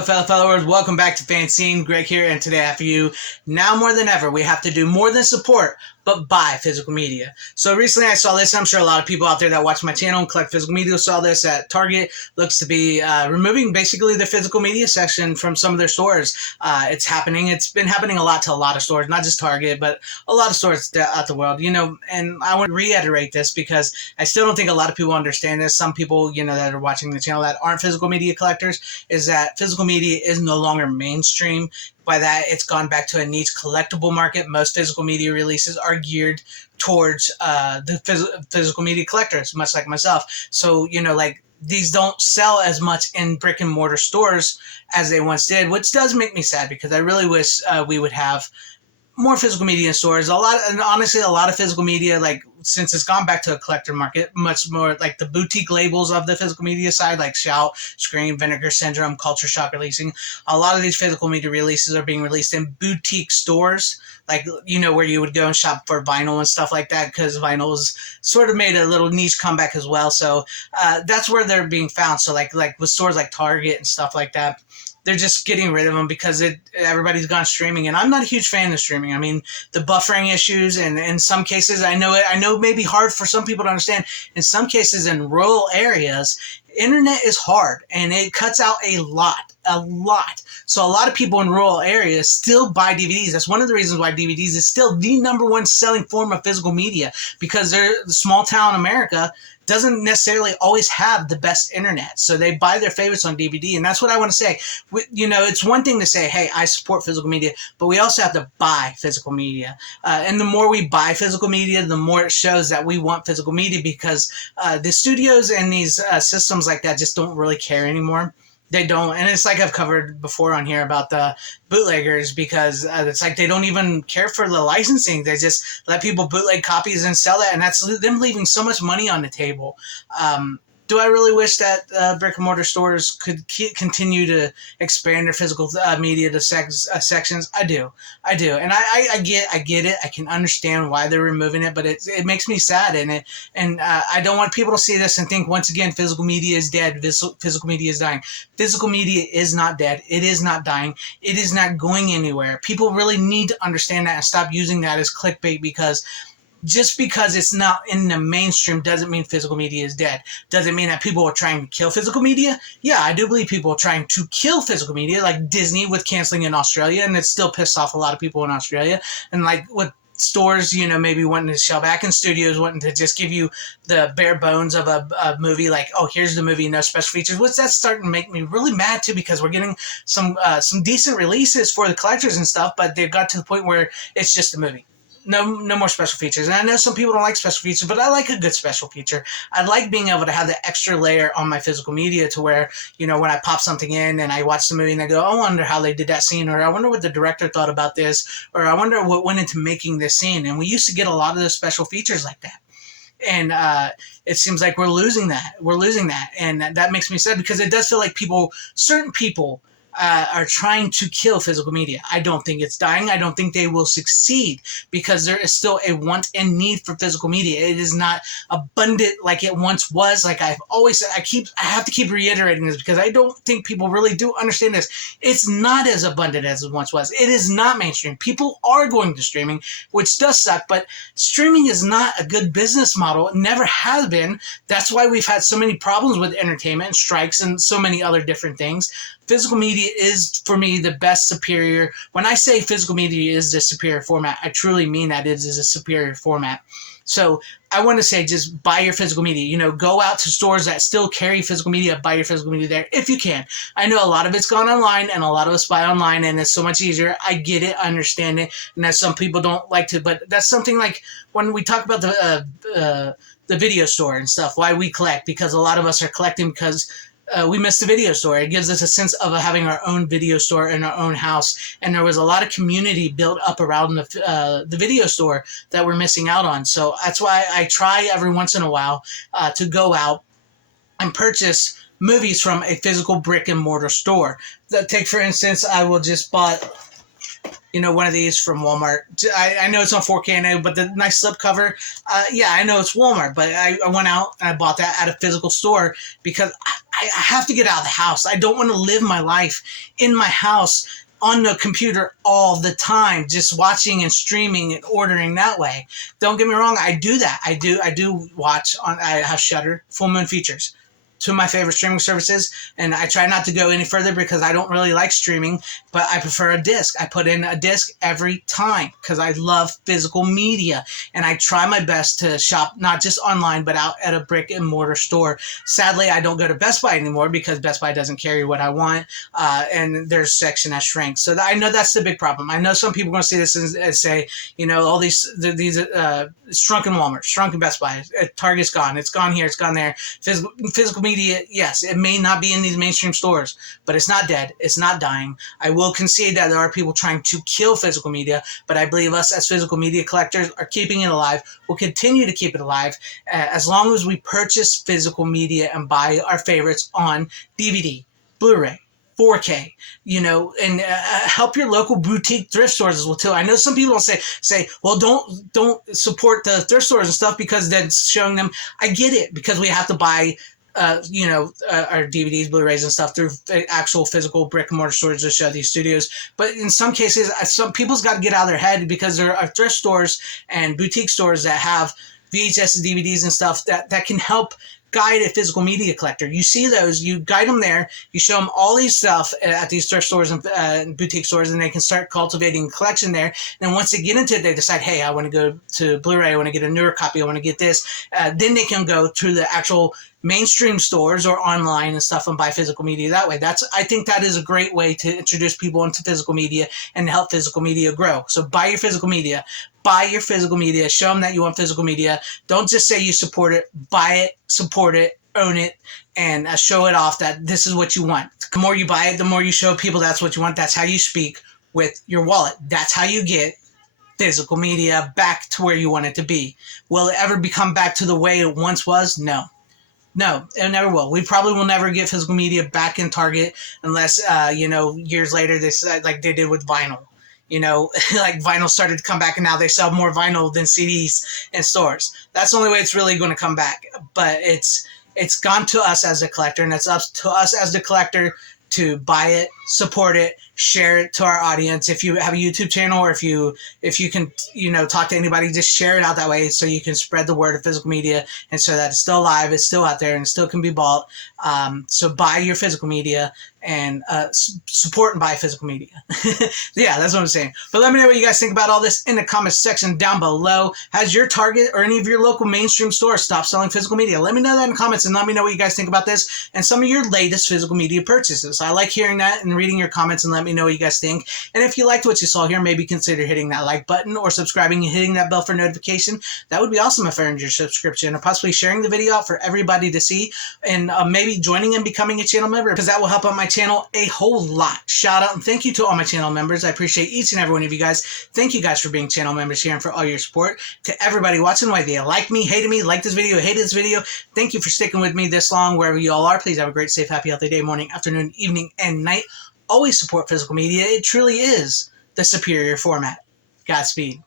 Hello, fellow followers. Welcome back to FanZcene. Greg here, and today I have for you, now more than ever, we have to do more than support, but buy physical media. So recently I saw this, and I'm sure a lot of people out there that watch my channel and collect physical media saw this at Target. Looks to be removing basically the physical media section from some of their stores. It's happening. It's been happening a lot to a lot of stores, not just Target, but a lot of stores throughout the world. And I want to reiterate this because I still don't think a lot of people understand this. Some people, that are watching the channel that aren't physical media collectors, is that physical media is no longer mainstream. By that, it's gone back to a niche collectible market. Most physical media releases are geared towards the physical media collectors, much like myself. So, these don't sell as much in brick and mortar stores as they once did, which does make me sad because I really wish we would have more physical media in stores. Honestly, a lot of physical media, since it's gone back to a collector market, much more like the boutique labels of the physical media side, like Shout, Scream, Vinegar Syndrome, Culture Shock releasing. A lot of these physical media releases are being released in boutique stores, where you would go and shop for vinyl and stuff like that, because vinyl's sort of made a little niche comeback as well. So that's where they're being found. So like with stores like Target and stuff like that, they're just getting rid of them because everybody's gone streaming, and I'm not a huge fan of streaming. I mean, the buffering issues, and in some cases, I know it may be hard for some people to understand. In some cases, in rural areas, internet is hard, and it cuts out a lot. So a lot of people in rural areas still buy DVDs. That's one of the reasons why DVDs is still the number one selling form of physical media, because small town America doesn't necessarily always have the best internet. So they buy their favorites on DVD. And that's what I want to say. It's one thing to say, hey, I support physical media, but we also have to buy physical media. And the more we buy physical media, the more it shows that we want physical media, because the studios and these systems like that just don't really care anymore. They don't, and it's like I've covered before on here about the bootleggers, because it's like they don't even care for the licensing. They just let people bootleg copies and sell that, and that's them leaving so much money on the table. Do I really wish that brick and mortar stores could continue to expand their physical media to sections? I do, and I get it. I can understand why they're removing it, but it makes me sad, and I don't want people to see this and think once again physical media is dead. Physical media is dying. Physical media is not dead. It is not dying. It is not going anywhere. People really need to understand that and stop using that as clickbait, because just because it's not in the mainstream doesn't mean physical media is dead. Does it mean that people are trying to kill physical media? Yeah, I do believe people are trying to kill physical media, like Disney with canceling in Australia, and it's still pissed off a lot of people in Australia. And with stores, maybe wanting to shell back, in studios wanting to just give you the bare bones of a movie, like, oh, here's the movie, no special features. That's starting to make me really mad too, because we're getting some decent releases for the collectors and stuff, but they've got to the point where it's just a movie. No more special features. And I know some people don't like special features, but I like a good special feature. I like being able to have the extra layer on my physical media to where, when I pop something in and I watch the movie and I go, I wonder how they did that scene, or I wonder what the director thought about this, or I wonder what went into making this scene. And we used to get a lot of those special features like that. And it seems like we're losing that. And that makes me sad, because it does feel like certain people, are trying to kill physical media. I don't think it's dying. I don't think they will succeed, because there is still a want and need for physical media. It is not abundant like it once was. Like I've always said, I have to keep reiterating this, because I don't think people really do understand this. It's not as abundant as it once was. It is not mainstream. People are going to streaming, which does suck, but streaming is not a good business model. It never has been. That's why we've had so many problems with entertainment and strikes and so many other different things. Physical media is, for me, the best superior. When I say physical media is the superior format, I truly mean that it is a superior format. So I want to say, just buy your physical media. Go out to stores that still carry physical media, buy your physical media there if you can. I know a lot of it's gone online, and a lot of us buy online, and it's so much easier. I get it, I understand it, and that some people don't like to, but that's something like when we talk about the video store and stuff, why we collect, because a lot of us are collecting because we missed the video store. It gives us a sense of having our own video store in our own house, and there was a lot of community built up around the video store that we're missing out on. So that's why I try every once in a while to go out and purchase movies from a physical brick and mortar store. Take, for instance, I will just bought one of these from Walmart. I know it's on 4K, I know, but the nice slipcover, yeah, I know it's Walmart, but I went out and I bought that at a physical store because I have to get out of the house. I don't want to live my life in my house on the computer all the time, just watching and streaming and ordering that way. Don't get me wrong, I do that. I do watch on. I have Shudder, Full Moon Features, two of my favorite streaming services, and I try not to go any further because I don't really like streaming, but I prefer a disc. I put in a disc every time because I love physical media, and I try my best to shop not just online but out at a brick and mortar store. Sadly, I don't go to Best Buy anymore because Best Buy doesn't carry what I want, and their section has shrank. So I know that's the big problem. I know some people are going to see this and say, all these shrunken Walmart, shrunken Best Buy, Target's gone. It's gone here. It's gone there. Physical media, yes, it may not be in these mainstream stores, but it's not dead. It's not dying. I will concede that there are people trying to kill physical media, but I believe us as physical media collectors are keeping it alive. We'll continue to keep it alive as long as we purchase physical media and buy our favorites on DVD, Blu-ray, 4K, and help your local boutique thrift stores as well too. I know some people will say, well, don't support the thrift stores and stuff because that's showing them. I get it, because we have to buy our DVDs, Blu-rays, and stuff through actual physical brick and mortar stores to show these studios. But in some cases, some people's got to get out of their head, because there are thrift stores and boutique stores that have VHS DVDs and stuff that can help guide a physical media collector. You see those, you guide them there, you show them all these stuff at these thrift stores and boutique stores, and they can start cultivating a collection there. And once they get into it, they decide, hey, I want to go to Blu-ray, I want to get a newer copy, I want to get this. Then they can go to the actual mainstream stores or online and stuff and buy physical media that way. I think that is a great way to introduce people into physical media and help physical media grow. So buy your physical media. Buy your physical media. Show them that you want physical media. Don't just say you support it. Buy it, support it, own it, and show it off that this is what you want. The more you buy it, the more you show people that's what you want. That's how you speak with your wallet. That's how you get physical media back to where you want it to be. Will it ever become back to the way it once was? No. No, it never will. We probably will never get physical media back in Target unless, years later, like they did with vinyl. Like vinyl started to come back, and now they sell more vinyl than CDs in stores. That's the only way it's really going to come back. But it's gone to us as a collector, and it's up to us as the collector to buy it, support it, share it to our audience. If you have a YouTube channel, or if you can, talk to anybody, just share it out that way so you can spread the word of physical media, and so that it's still alive, it's still out there, and it still can be bought. So buy your physical media and support and buy physical media. Yeah, that's what I'm saying. But let me know what you guys think about all this in the comments section down below. Has your Target or any of your local mainstream stores stopped selling physical media? Let me know that in the comments, and let me know what you guys think about this and some of your latest physical media purchases. I like hearing that and reading your comments, and let me know what you guys think. And if you liked what you saw here, maybe consider hitting that like button or subscribing and hitting that bell for notification. That would be awesome if I earned your subscription, or possibly sharing the video out for everybody to see, and maybe joining and becoming a channel member, because that will help out my channel a whole lot. Shout out and thank you to all my channel members. I appreciate each and every one of you guys. Thank you guys for being channel members here and for all your support. To everybody watching, whether you like me, hated me, liked this video, hated this video, thank you for sticking with me this long wherever you all are. Please have a great, safe, happy, healthy day, morning, afternoon, evening, and night. Always support physical media. It truly is the superior format. Godspeed.